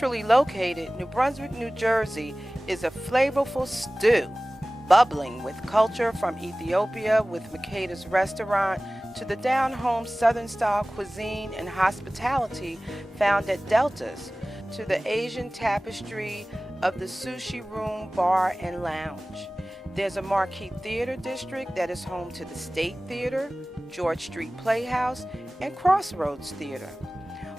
Centrally located, New Brunswick, New Jersey is a flavorful stew, bubbling with culture from Ethiopia with Makeda's restaurant to the down-home Southern-style cuisine and hospitality found at Delta's, to the Asian tapestry of the Sushi Room Bar and Lounge. There's a marquee theater district that is home to the State Theater, George Street Playhouse, and Crossroads Theater.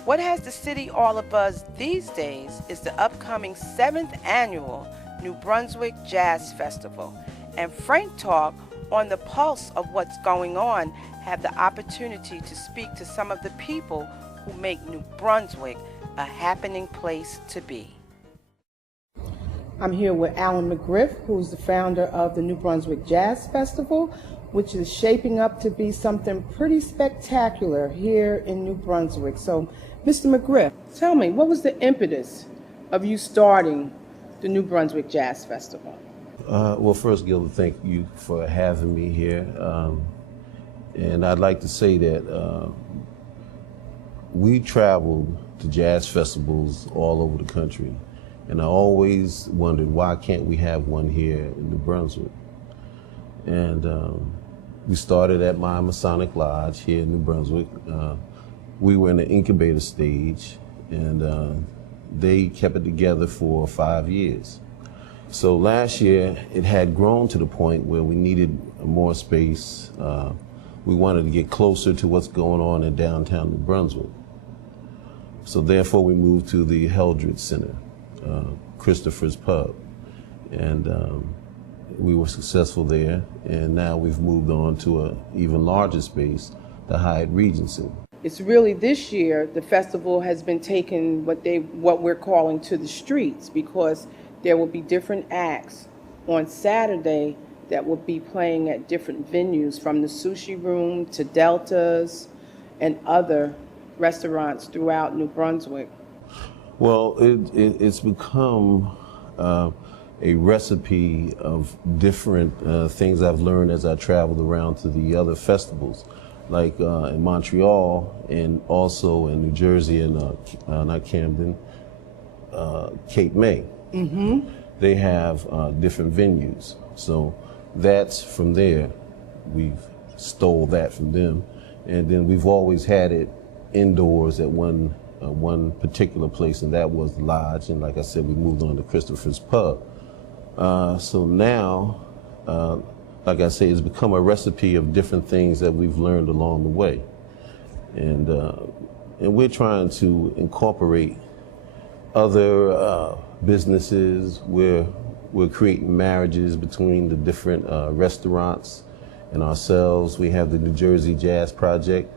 What has the city all abuzz these days is the upcoming 7th annual New Brunswick Jazz Festival. And Frank Talk, on the pulse of what's going on, have the opportunity to speak to some of the people who make New Brunswick a happening place to be. I'm here with Alan McGriff, who's the founder of the New Brunswick Jazz Festival, which is shaping up to be something pretty spectacular here in New Brunswick. So, Mr. McGriff, tell me, what was the impetus of you starting the New Brunswick Jazz Festival? Well, first, Gilda, thank you for having me here. And I'd like to say that we traveled to jazz festivals all over the country. And I always wondered, why can't we have one here in New Brunswick? And we started at my Masonic Lodge here in New Brunswick. We were in the incubator stage, and they kept it together for 5 years. So last year, it had grown to the point where we needed more space. We wanted to get closer to what's going on in downtown New Brunswick. So therefore, we moved to the Heldred Center, Christopher's Pub. And we were successful there, and now we've moved on to an even larger space, the Hyatt Regency. It's really this year the festival has been taking what we're calling to the streets, because there will be different acts on Saturday that will be playing at different venues, from the Sushi Room to Delta's and other restaurants throughout New Brunswick. Well, it's become a recipe of different things I've learned as I traveled around to the other festivals, like in Montreal and also in New Jersey and not Camden, Cape May. Mm-hmm. They have different venues. So that's from there. We've stole that from them. And then we've always had it indoors at one particular place, and that was the Lodge. And like I said, we moved on to Christopher's Pub. So now, like I say, it's become a recipe of different things that we've learned along the way. And we're trying to incorporate other businesses. We're creating marriages between the different restaurants and ourselves. We have the New Jersey Jazz Project,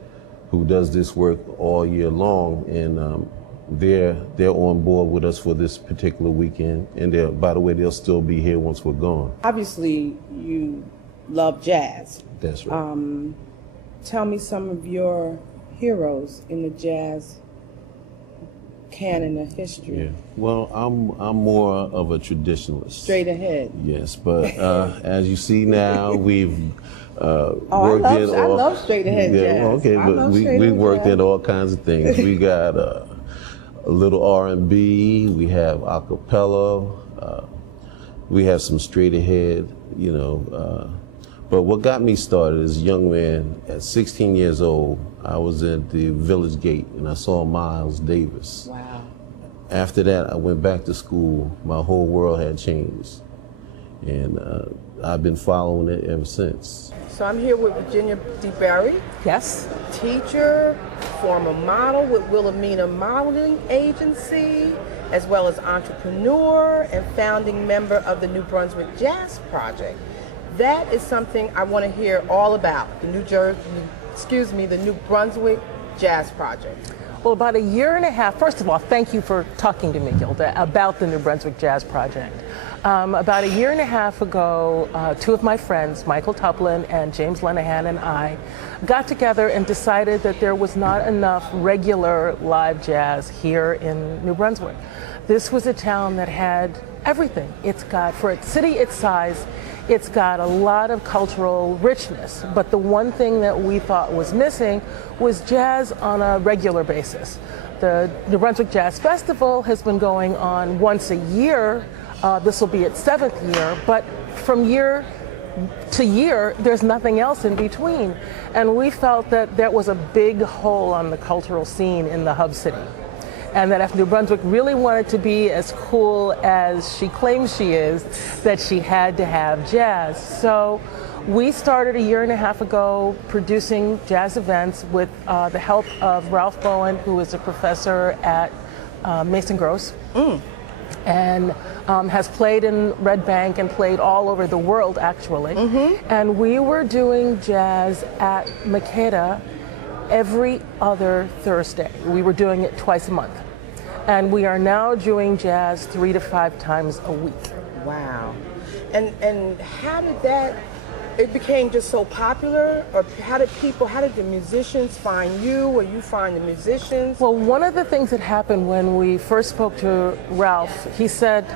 who does this work all year long, and they're on board with us for this particular weekend. And by the way, they'll still be here once we're gone. Obviously, you love jazz. That's right. Tell me some of your heroes in the jazz canon of history. Yeah. Well, I'm more of a traditionalist. Straight ahead. Yes, but as you see now, we've worked in I love straight ahead jazz. Okay, but we worked in all kinds of things. We got a little R&B. We have a cappella. We have some straight ahead. But what got me started as a young man, at 16 years old, I was at the Village Gate and I saw Miles Davis. Wow. After that, I went back to school. My whole world had changed. And I've been following it ever since. So I'm here with Virginia DeBerry. Yes. Teacher, former model with Wilhelmina Modeling Agency, as well as entrepreneur and founding member of the New Brunswick Jazz Project. That is something I want to hear all about, the New Brunswick Jazz Project. Well, about a year and a half, first of all, thank you for talking to me, Gilda, about the New Brunswick Jazz Project. About a year and a half ago, two of my friends, Michael Tuplin and James Lenahan, and I got together and decided that there was not enough regular live jazz here in New Brunswick. This was a town that had everything. It's got, for its city its size, it's got a lot of cultural richness, but the one thing that we thought was missing was jazz on a regular basis. the New Brunswick Jazz Festival has been going on once a year. This will be its 7th year, but from year to year, there's nothing else in between. And we felt that there was a big hole on the cultural scene in the hub city. And that if New Brunswick really wanted to be as cool as she claims she is, that she had to have jazz. So we started a year and a half ago producing jazz events with the help of Ralph Bowen, who is a professor at Mason Gross. And has played in Red Bank and played all over the world, actually. And we were doing jazz at Makeda every other Thursday. We were doing it twice a month. And we are now doing jazz 3 to 5 times a week. Wow. And how did that, it became just so popular? Or how did the musicians find you, or you find the musicians? Well, one of the things that happened when we first spoke to Ralph, he said,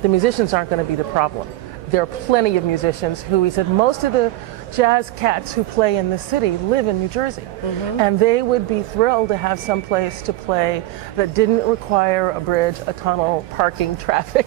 the musicians aren't going to be the problem. There are plenty of musicians who, he said, most of the jazz cats who play in the city live in New Jersey. And they would be thrilled to have some place to play that didn't require a bridge, a tunnel, parking, traffic.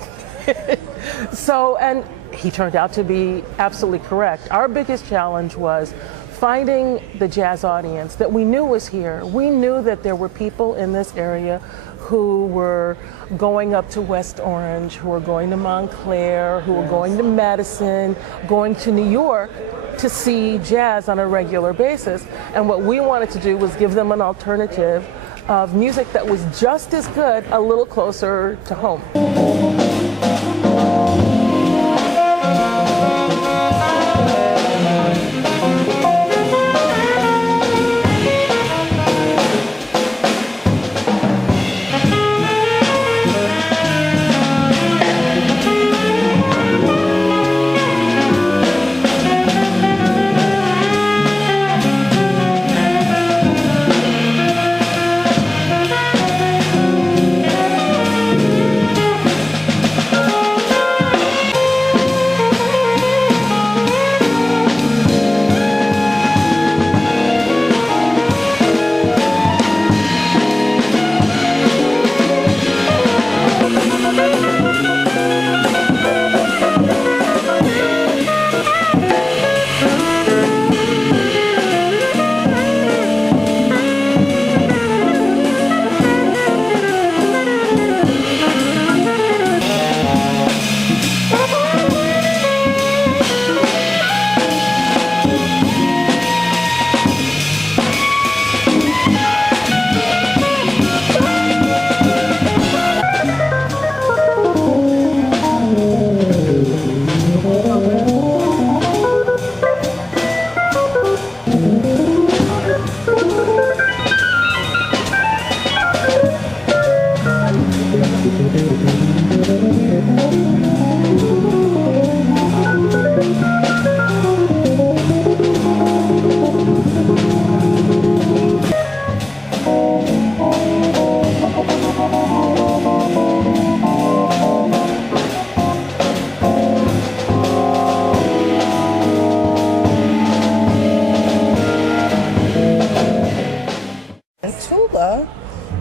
So, and he turned out to be absolutely correct. Our biggest challenge was finding the jazz audience that we knew was here. We knew that there were people in this area who were going up to West Orange, who were going to Montclair, who were going to Madison, going to New York to see jazz on a regular basis. And what we wanted to do was give them an alternative of music that was just as good, a little closer to home.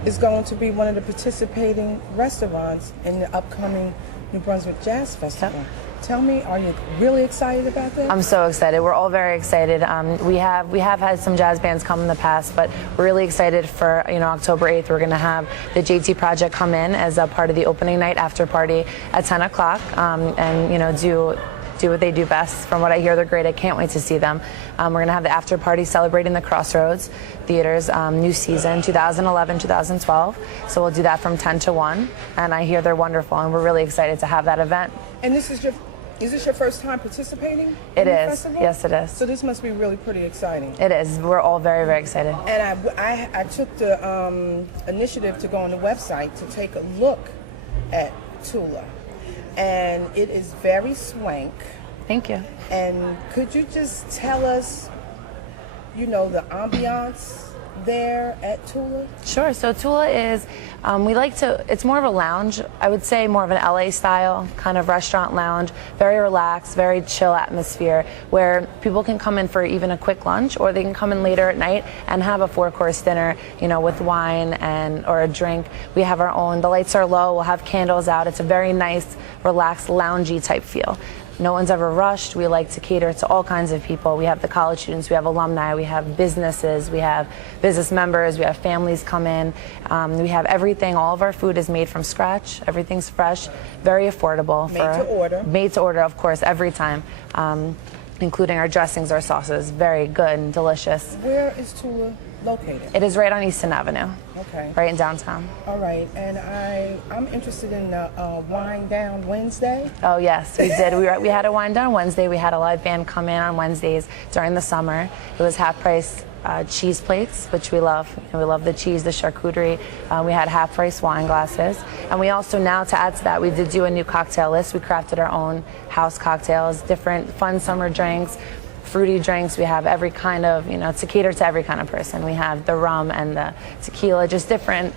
Is going to be one of the participating restaurants in the upcoming New Brunswick Jazz Festival. Yep. Tell me, are you really excited about that? I'm so excited. We're all very excited. We have had some jazz bands come in the past, but we're really excited for October 8th. We're going to have the JT Project come in as a part of the opening night after party at 10 o'clock, and do what they do best. From what I hear, they're great. I can't wait to see them. We're going to have the after party celebrating the Crossroads Theater's new season, 2011-2012. So we'll do that from 10 to 1, and I hear they're wonderful, and we're really excited to have that event. And is this your first time participating in the is. festival? Yes, it is. So this must be really pretty exciting. It is. We're all very, very excited. And I took the initiative to go on the website to take a look at Tula. And it is very swank. Thank you. And could you just tell us, the ambiance, there at Tula? Sure. So Tula is, it's more of a lounge. I would say more of an LA style kind of restaurant lounge, very relaxed, very chill atmosphere where people can come in for even a quick lunch, or they can come in later at night and have a 4-course dinner, you know, with wine or a drink. We have our own, the lights are low, we'll have candles out. It's a very nice, relaxed, loungy type feel. No one's ever rushed. We like to cater to all kinds of people. We have the college students, we have alumni, we have businesses, we have business members, we have families come in. We have everything. All of our food is made from scratch. Everything's fresh, very affordable. Made to order. Made to order, of course, every time. Including our dressings, our sauces, very good and delicious. Where is Tula located? It is right on Easton Avenue. Okay. Right in downtown. All right, and I'm interested in the Wine Down Wednesday. Oh yes, we did. We had a Wine Down Wednesday. We had a live band come in on Wednesdays during the summer. It was half price cheese plates, which we love. And we love the cheese, the charcuterie. We had half price wine glasses. And we also now, to add to that, we did do a new cocktail list. We crafted our own house cocktails, different fun summer drinks, fruity drinks. We have every kind of, you know, to cater to every kind of person. We have the rum and the tequila, just different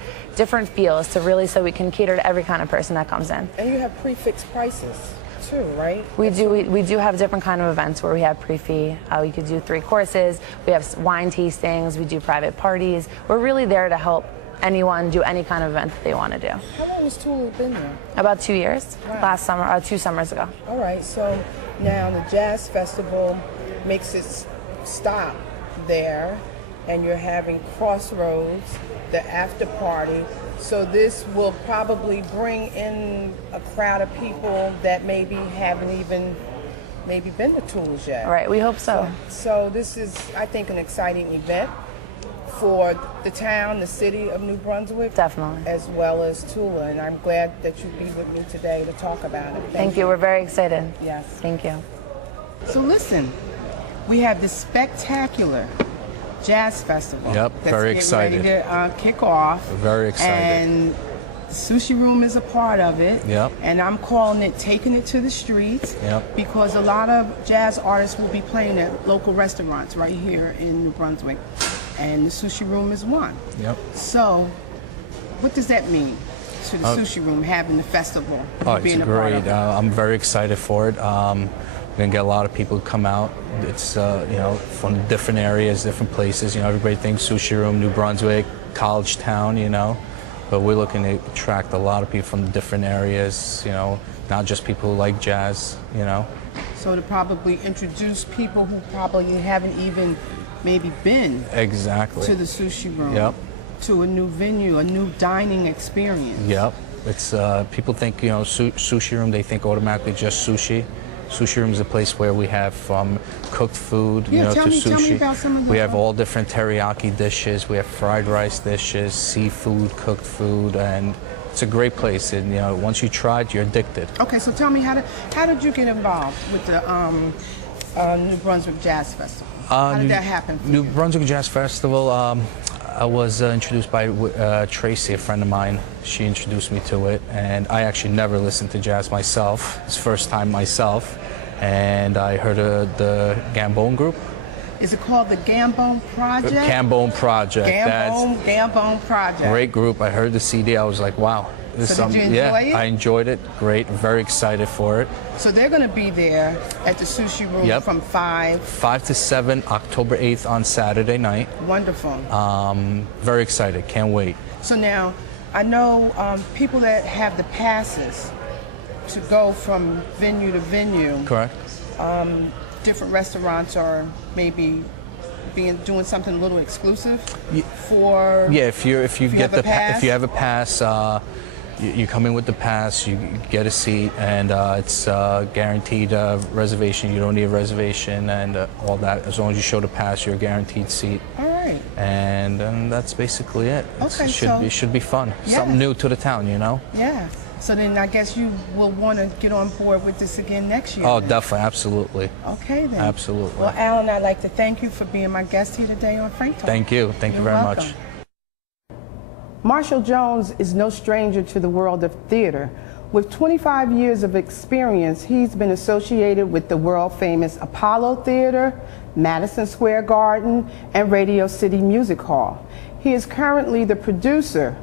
feels to really, so we can cater to every kind of person that comes in. And you have prefixed prices too, right? We do have different kind of events where we have pre-fee. We could do 3 courses. We have wine tastings. We do private parties. We're really there to help anyone do any kind of event that they want to do. How long has Tula been there? About 2 years. Wow. Last summer, 2 summers ago. All right, so now the Jazz Festival makes its stop there, and you're having Crossroads, the after party. So this will probably bring in a crowd of people that maybe haven't even been to Tula's yet. Right, we hope so. So this is, I think, an exciting event for the town, the city of New Brunswick. Definitely. As well as Tula, and I'm glad that you'd be with me today to talk about it. Thank you. We're very excited. Yes. Thank you. So listen, we have this spectacular Jazz Festival. Yep, that's very getting excited. ready to kick off. Very excited. And the Sushi Room is a part of it. Yep. And I'm calling it Taking It to the Streets. Yep. Because a lot of jazz artists will be playing at local restaurants right here in New Brunswick. And the Sushi Room is one. Yep. So, what does that mean to the Sushi Room having the festival? Oh, being it's a part great. of it? I'm very excited for it. We're gonna get a lot of people to come out. It's you know, from different areas, different places. You know, everybody thinks Sushi Room, New Brunswick, college town. You know, but we're looking to attract a lot of people from different areas. You know, not just people who like jazz. You know. So to probably introduce people who probably haven't even maybe been Exactly. to the Sushi Room. Yep. To a new venue, a new dining experience. Yep. It's people think, you know, Sushi Room. They think automatically just sushi. Sushi Room is a place where we have cooked food, you know, to sushi. Tell me about some of those. We have all different teriyaki dishes. We have fried rice dishes, seafood, cooked food, and it's a great place. And you know, once you try it, you're addicted. Okay, so tell me, how did you get involved with the New Brunswick Jazz Festival? How did that happen for New you? Brunswick Jazz Festival. I was introduced by Tracy, a friend of mine. She introduced me to it, and I actually never listened to jazz myself. It's the first time myself, and I heard of the Gambone group. Is it called the Gambone Project? Gambone Project. Gambone Project. Great group. I heard the CD. I was like, wow. This So did you enjoy yeah, it? I enjoyed it. Great. Very excited for it. So they're going to be there at the Sushi Room Yep. from 5. 5 to 7, October 8th on Saturday night. Wonderful. Very excited. Can't wait. So now, I know people that have the passes to go from venue to venue. Correct. Different restaurants are maybe doing something a little exclusive for. Yeah, if you get have a pass? if you have a pass, you come in with the pass, you get a seat, and it's guaranteed reservation. You don't need a reservation and all that. As long as you show the pass, you're a guaranteed seat. All right. And that's basically it. Okay, It should be fun. Yeah. Something new to the town, you know. Yeah. So then I guess you will want to get on board with this again next year. Oh, then. definitely, absolutely. Okay then. Absolutely. Well, Alan, I'd like to thank you for being my guest here today on Frank Talk. Thank you. Thank you You're very welcome. much. Marshall Jones is no stranger to the world of theater. With 25 years of experience, he's been associated with the world-famous Apollo Theater, Madison Square Garden, and Radio City Music Hall. He is currently the producer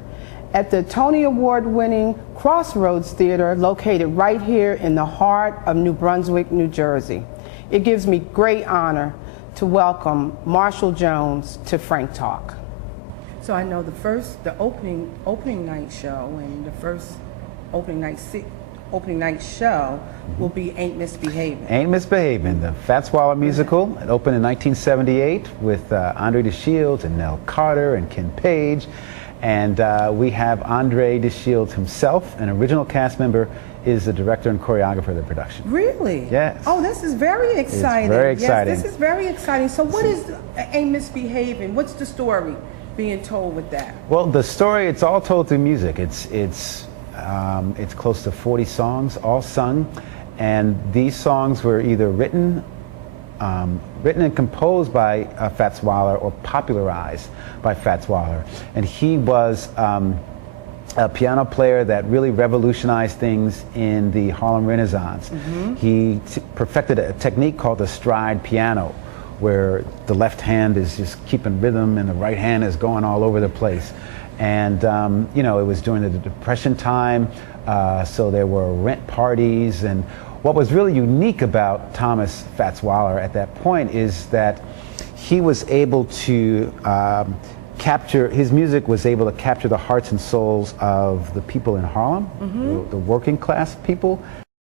at the Tony Award-winning Crossroads Theater, located right here in the heart of New Brunswick, New Jersey. It gives me great honor to welcome Marshall Jones to Frank Talk. So I know the opening night show and the first opening night show will be Ain't Misbehavin'. Ain't Misbehavin', the Fats Waller musical. It opened in 1978 with Andre DeShields and Nell Carter and Ken Page. And we have Andre DeShields himself, an original cast member, is the director and choreographer of the production. Really? Yes. Oh, this is very exciting. It's very exciting. Yes, this is very exciting. So what is Ain't Misbehavin'? What's the story being told with that? Well, the story, it's all told through music. It's close to 40 songs, all sung. And these songs were either written and composed by Fats Waller or popularized by Fats Waller. And he was a piano player that really revolutionized things in the Harlem Renaissance. He perfected a technique called the stride piano, where the left hand is just keeping rhythm and the right hand is going all over the place. And you know, it was during the Depression time, so there were rent parties. And what was really unique about Thomas Fats Waller at that point is that he was able to his music was able to capture the hearts and souls of the people in Harlem, the working class people,